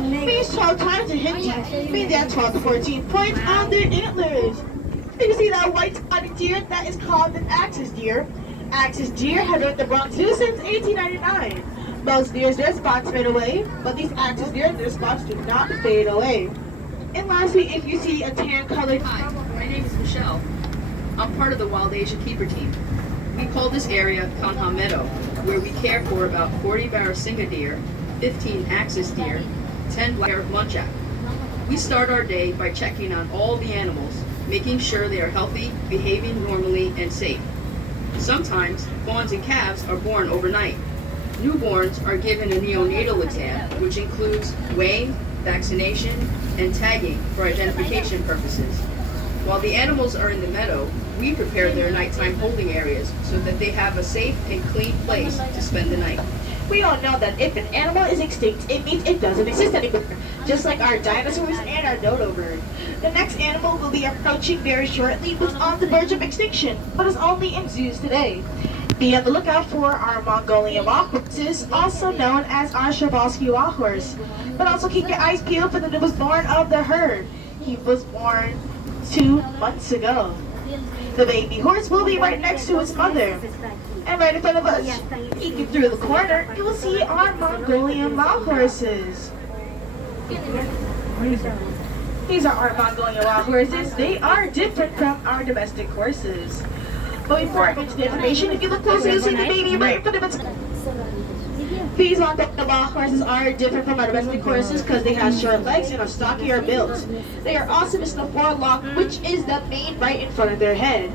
the face 12 times a hint, meaning they have 12 to 14 points on their antlers. You can see that white spotted deer that is called an axis deer. Axis deer have been at the Bronx Zoo since 1899. Most deers, their spots fade away, but these axis deer, their spots do not fade away. And lastly, if you see a tan colored... Hi, my name is Michelle. I'm part of the Wild Asia Keeper team. We call this area Kanha Meadow, where we care for about 40 Barasingha deer, 15 axis deer, 10 black-haired muntjac. We start our day by checking on all the animals, making sure they are healthy, behaving normally, and safe. Sometimes, fawns and calves are born overnight. Newborns are given a neonatal exam, which includes weighing, vaccination, and tagging for identification purposes. While the animals are in the meadow, we prepare their nighttime holding areas so that they have a safe and clean place to spend the night. We all know that if an animal is extinct, it means it doesn't exist anymore, just like our dinosaurs and our dodo bird. The next animal will be approaching very shortly was on the verge of extinction, but is only in zoos today. Be on the lookout for our Mongolian wild horses, also known as our Przewalski wild horse. But also keep your eyes peeled for the newest born of the herd. He was born 2 months ago. The baby horse will be right next to his mother. And right in front of us, peeking through the corner, you will see our Mongolian wild horses. These are our Mongolian wild horses. They are different from our domestic horses. But before I get to the information, if you look closely, you'll see the baby right in front of us. These Mongolian wild horses are different from our domestic horses because they have short legs and are stockier built. They are also missing a forelock, which is the mane right in front of their head.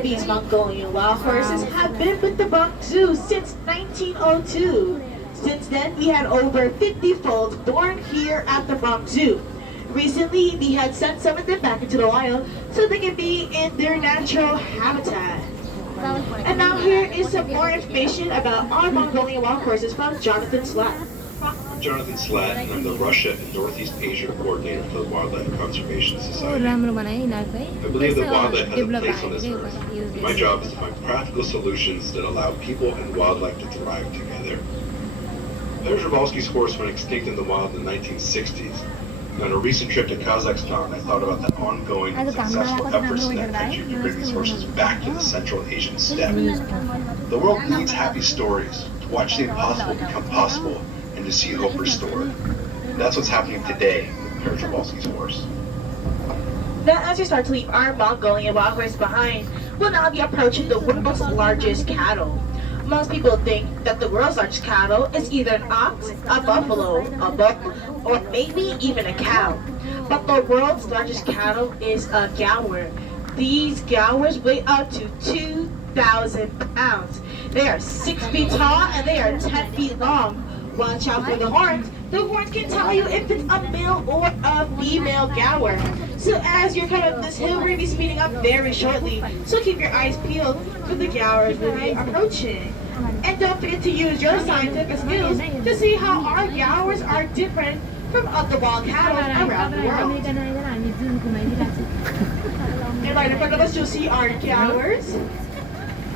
These Mongolian wild horses have been with the Bronx Zoo since 1902. Since then, we had over 50 foals born here at the Bronx Zoo. Recently, we had sent some of them back into the wild so they can be in their natural habitat. And now here is some more information about our Mongolian wild horses from Jonathan Slatt. I'm Jonathan Slatt, and I'm the Russia and Northeast Asia coordinator for the Wildlife Conservation Society. I believe that wildlife has a place on this earth. My job is to find practical solutions that allow people and wildlife to thrive together. Larry Przewalski's horse went extinct in the wild in the 1960s. On a recent trip to Kazakhstan, I thought about the ongoing and successful efforts in that country to bring these horses back to the Central Asian steppe. The world needs happy stories, to watch the impossible become possible, and to see hope restored. That's what's happening today with Larry Przewalski's horse. Now, as you start to leave our Mongolian wild horse behind, we'll now be approaching the world's largest cattle. Most people think that the world's largest cattle is either an ox, a buffalo, a buck, or maybe even a cow. But the world's largest cattle is a gaur. These gaurs weigh up to 2,000 pounds. They are 6 feet tall and they are 10 feet long. Watch out for the horns. The horns can tell you if it's a male or a female gaur. So as you're coming up this hill, we're going to be speeding up very shortly. So keep your eyes peeled for the gaurs we'll be approaching. And don't forget to use your scientific skills to see how our gaurs are different from other wild cattle around the world. And right in front of us, you'll see our gaurs.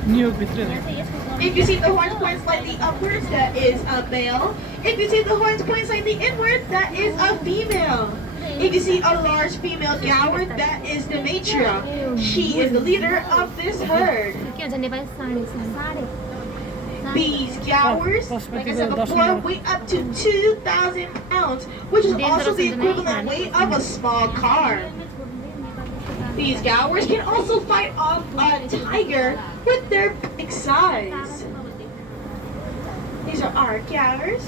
If you see the horns point slightly upwards, that is a male. If you see the horns point slightly inward, that is a female. If you see a large female gaur, that is the matriarch. She is the leader of this herd. These gaurs, like I said before, weigh up to 2,000 pounds, which is also the equivalent weight of a small car. These gaurs can also fight off a tiger with their big size. These are our gaurs.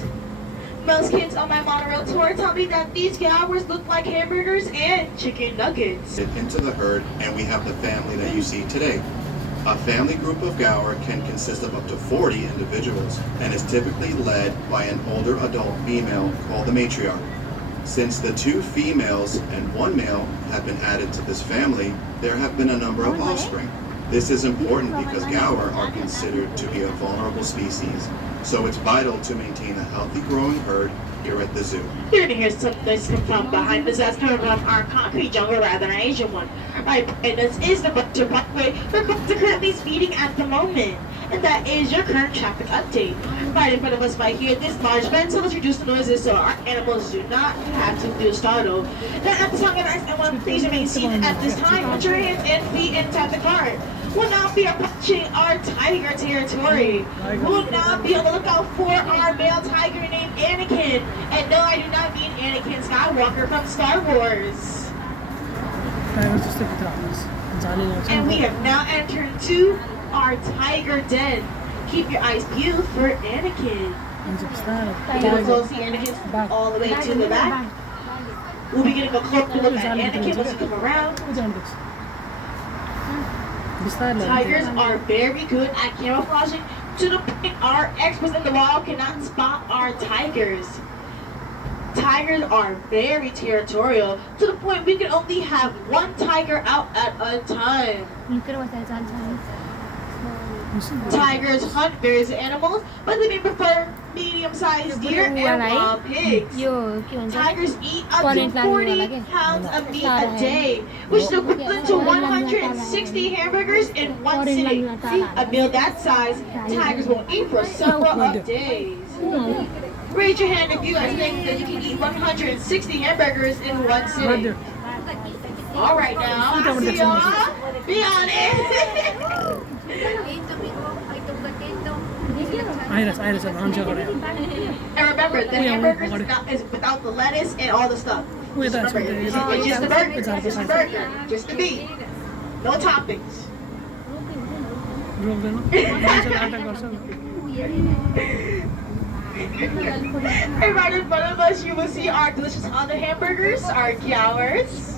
Most kids on my monorail tour tell me that these gaurs look like hamburgers and chicken nuggets. Into the herd, and we have the family that you see today. A family group of gaur can consist of up to 40 individuals and is typically led by an older adult female called the matriarch. Since the 2 females and 1 male have been added to this family, there have been a number of offspring. This is important because gaur are considered to be a vulnerable species, so it's vital to maintain a healthy growing herd here at the zoo. You're going to hear some noise come from behind us. That's coming from our concrete jungle rather than an Asian one. Right, and this is the Butcher Parkway. We're currently speeding at the moment. And that is your current traffic update. Right in front of us right here, this large vent will reduce the noises so our animals do not have to feel startled. Now at the time, guys, I want to please remain seated at this time. Put your hands and feet inside the cart. We'll now be approaching our tiger territory. We'll now be on the lookout for our male tiger named Anakin. And no, I do not mean Anakin Skywalker from Star Wars. And we have now entered into our tiger den. Keep your eyes peeled for Anakin. We'll close the Anakin all the way to the back. We'll be getting a close look at Anakin once we come around. Tigers are very good at camouflaging to the point our experts in the wild cannot spot our tigers. Tigers are very territorial to the point we can only have one tiger out at a time. Tigers hunt various animals, but they may prefer medium-sized deer and wild pigs. Tigers eat up to 40 pounds of meat a day, which is equivalent to 160 hamburgers in one sitting. A meal that size, tigers will eat for several of days. Raise your hand if you guys think that you can eat 160 hamburgers in one sitting. All right now, I see y'all. Be honest. And remember, the hamburgers is without the lettuce and all the stuff. Just remember, it's just the burger. It's just the burger. Just the meat. No toppings. And right in front of us, you will see our delicious other hamburgers, our Gowers.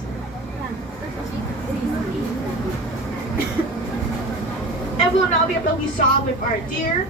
And we'll now be able to saw with our deer.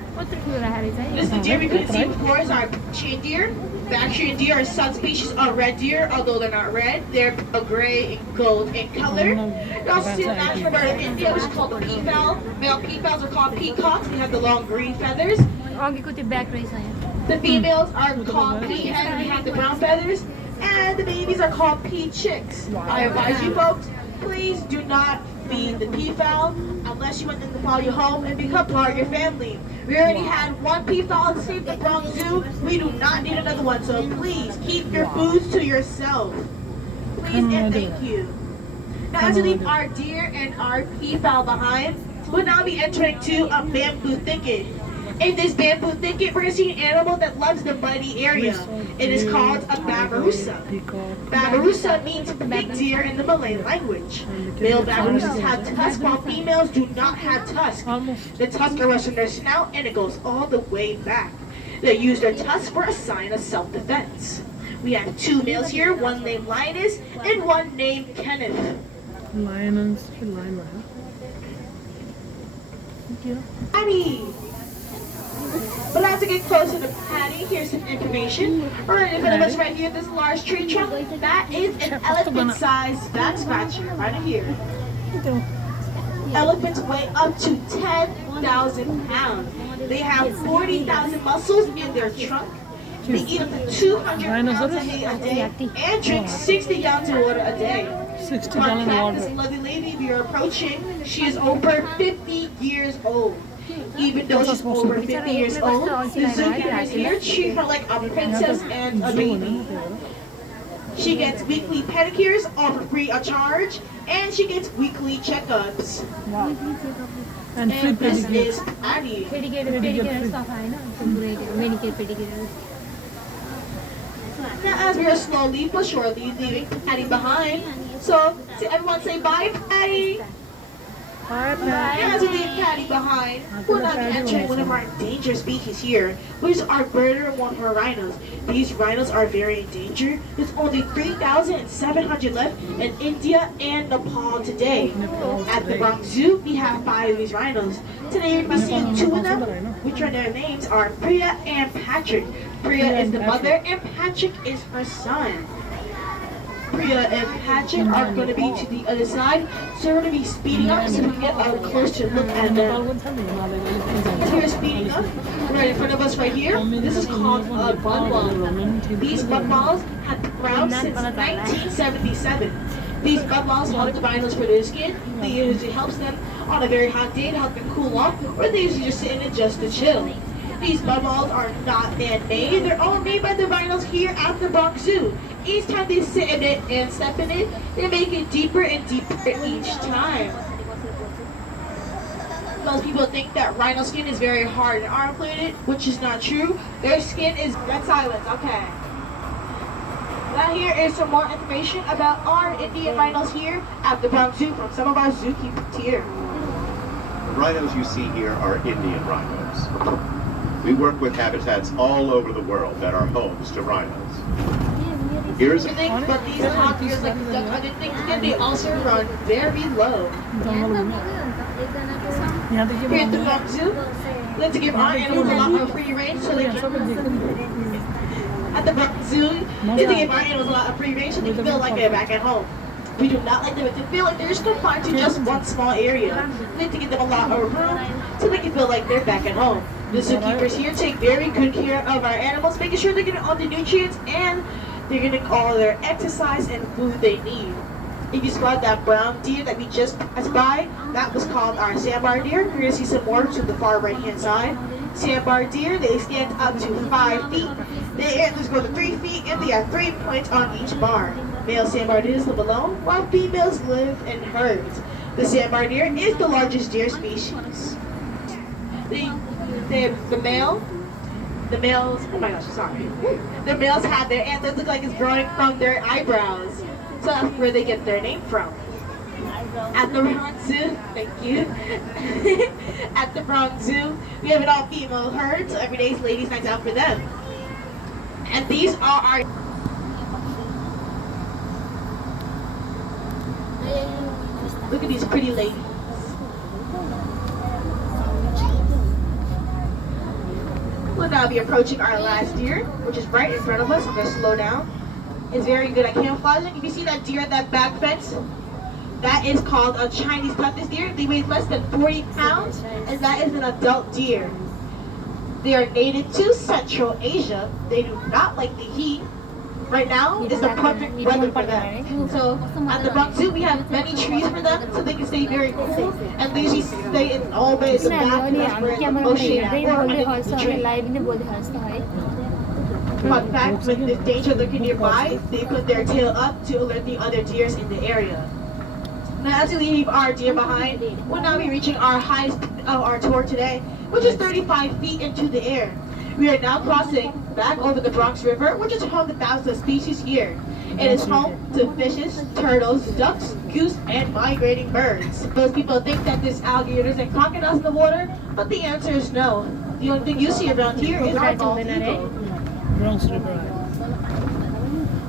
This is the deer we couldn't see before, is our chain deer. The Action deer are subspecies of red deer, although they're not red. They're gray and gold in color. You also see the national bird of India, which is called the peafowl. Male peafowls are called peacocks. They have the long green feathers. The females are called peahens. They have the brown feathers. And the babies are called pea chicks. I advise you folks, please do not feed the peafowl unless you want them to follow you home and become part of your family. We already had one peafowl escape the Bronx Zoo. We do not need another one, so please keep your foods to yourself. Please and thank you. Now as we leave our deer and our peafowl behind, we'll now be entering to a bamboo thicket. In this bamboo thicket, we're going to see an animal that loves the muddy area. It is called a babirusa. Babirusa means big deer in the Malay language. Male babirusas have tusks while females do not have tusks. The tusks are rushed in their snout and it goes all the way back. They use their tusks for a sign of self-defense. We have two males here, one named Linus and one named Kenneth. Annie! But as we get closer to Patty, here's some information. Right in front of us right here, this large tree trunk, that is an elephant-sized back scratcher right here. Elephants weigh up to 10,000 pounds. They have 40,000 muscles in their trunk. They eat up to 200 pounds of hay a day and drink 60 gallons of water a day. 60 gallons of water. This lovely lady we are approaching, she is over 50 years old. Even though she's over 50 years old, the zookeepers here treat her like a princess and a baby. She gets weekly pedicures, all for free of charge, and she gets weekly checkups. Wow. And this is Patty. Now as we are slowly but surely leaving Patty behind, so everyone say bye, Patty. As we leave Patty behind, we'll now be entering one of our endangered species here, which is our birder one-horned rhinos. These rhinos are very endangered. There's only 3,700 left in India and Nepal today. At the Bronx Zoo, we have 5 of these rhinos. Today we'll be seeing 2 of them, which are their names are Priya and Patrick. Priya is the mother and Patrick is her son. Priya and Patrick are going to be to the other side, so we're going to be speeding up so we can get a closer look at them. As we're speeding up, right in front of us right here, this is called a bug ball. These bug balls have been around since 1977. These bug balls help the rhinos for their skin. They usually helps them on a very hot day to help them cool off, or they usually just sit in it just to chill. These bubbles are not man-made. They're all made by the rhinos here at the Bronx Zoo. Each time they sit in it and step in it, they make it deeper and deeper each time. Most people think that rhino skin is very hard and arm-plated, which is not true. Their skin is red silence. Okay. Now here is some more information about our Indian rhinos here at the Bronx Zoo from some of our zookeepers here. The rhinos you see here are Indian rhinos. We work with habitats all over the world that are homes to rhinos. Here's a But these hot deers, like the other things, and they also run very low. Here at the Bronx Zoo, let's give our animals a lot of free range so they can. At the Bronx Zoo, let's give our animals a lot of free range so they can feel like they're back at home. We do not like them to feel like they're just confined to just one small area. We like to give them a lot of room so they can feel like they're back at home. The zookeepers here take very good care of our animals, making sure they're getting all the nutrients and they're getting all their exercise and food they need. If you spot that brown deer that we just passed by, that was called our sandbar deer. You're going to see some more to the far right hand side. Sandbar deer, they stand up to 5 feet. Their antlers go to 3 feet and they have 3 points on each bar. Male sandbar deers live alone while females live in herds. The sandbar deer is the largest deer species. The males, oh my gosh, sorry. The males have their antlers look like it's growing from their eyebrows. So that's where they get their name from. At the Bronx Zoo, thank you. At the Bronx Zoo, we have an all-female herd, so every day is ladies' nights out for them. And these are our... Look at these pretty ladies. We'll now be approaching our last deer, which is right in front of us. I'm going to slow down. It's very good at camouflaging. If you see that deer at that back fence, that is called a Chinese cutlass deer. They weigh less than 40 pounds, and that is an adult deer. They are native to Central Asia. They do not like the heat. Right now is the perfect weather for them. So at the Bronx Zoo, we have many trees for them so they can stay very cool. And they usually stay in all the way in the back because we're in the most shade at or underneath the tree. Fun fact, when there's danger lurking nearby, they put their tail up to alert the other deers in the area. Now as we leave our deer behind, we'll now be reaching our highest of our tour today, which is 35 feet into the air. We are now crossing back over the Bronx River, which is home to thousands of species here. It is home to fishes, turtles, ducks, goose, and migrating birds. Most people think that there's alligators and crocodiles in the water, but the answer is no. The only thing you see around here is our bald eagle.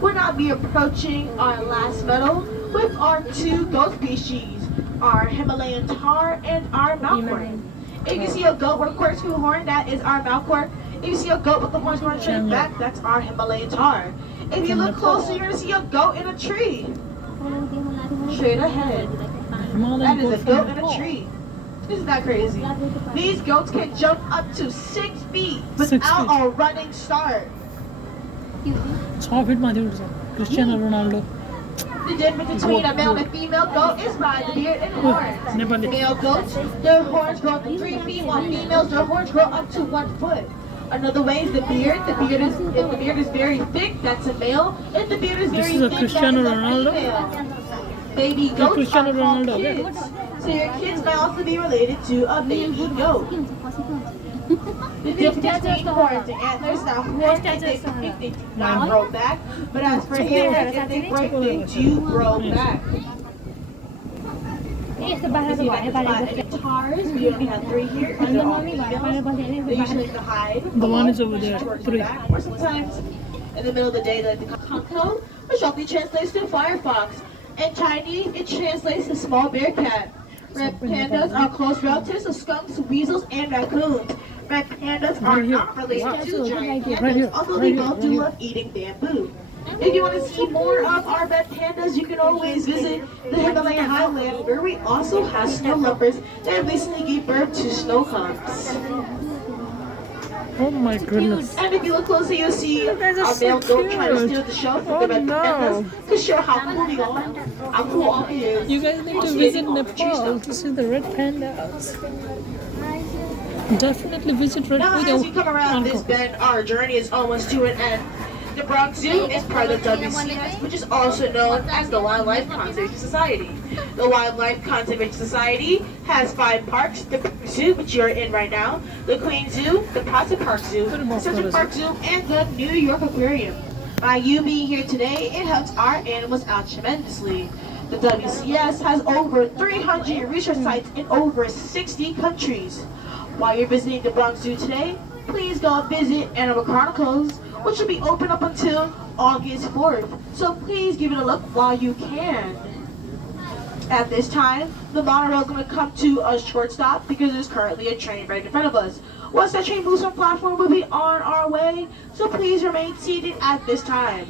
We'll now be approaching our last meadow with our 2 goat species, our Himalayan tar and our malcord. If you see a goat with a corkscrew horn, that is our malcord. If you see a goat with the horns going straight back, that's our Himalayan tar. If you look closer, you're going to see a goat in a tree. Straight ahead. That is a goat in a tree. Isn't that crazy? These goats can jump up to 6 feet without a running start. 6 feet मा थियो Cristiano Ronaldo The difference between a male and female goat is by the beard and horns. Male goats, their horns grow to 3 feet, while females, their horns grow up to 1 foot. Another way is the beard. If the beard is very thick, that's a male. If the beard is very thin, Cristiano that is a Ronaldo. female. Baby goats Cristiano are called Ronaldo. kids. So your kids might also be related to a baby goat. The difference between horns and antlers, now horns, if they do not grow back, but as for antlers, if they break, they do grow back. You see that the spot in tars, we only have 3 here, and they're all females. They usually like to hide. The one is over there, towards 3. the back, or sometimes in the middle of the day, like the concho, which roughly translates to firefox. In Chinese, it translates to small bear cat. Red pandas are close relatives of skunks, weasels, and raccoons. Red pandas are not related to giant pandas, although they both do love eating bamboo. If you want to see more of our red pandas, you can always visit the Himalayan highland, where we also have snow leopards that recently gave birth to snow cubs. Oh my goodness. And if you look closer, you'll see You guys are our so male goat trying to cute. steal the show from Oh, the red no. pandas to show how cool he are, how cool he is. You guys need to visit Nepal to see the red pandas. Definitely visit Red Now, as we come around this bend, our journey is almost to an end. The Bronx Zoo is part of the WCS, which is also known as the Wildlife Conservation Society. The Wildlife Conservation Society has 5 parks: the Bronx Zoo, which you're in right now, the Queen Zoo, the Prospect Park Zoo, the Central Park Zoo, and the New York Aquarium. By you being here today, it helps our animals out tremendously. The WCS has over 300 research sites in over 60 countries. While you're visiting the Bronx Zoo today, please go visit Animal Chronicles, which will be open up until August 4th. So please give it a look while you can. At this time, the monorail is going to come to a short stop because there's currently a train right in front of us. Once that train moves on platform, we'll be on our way, so please remain seated at this time.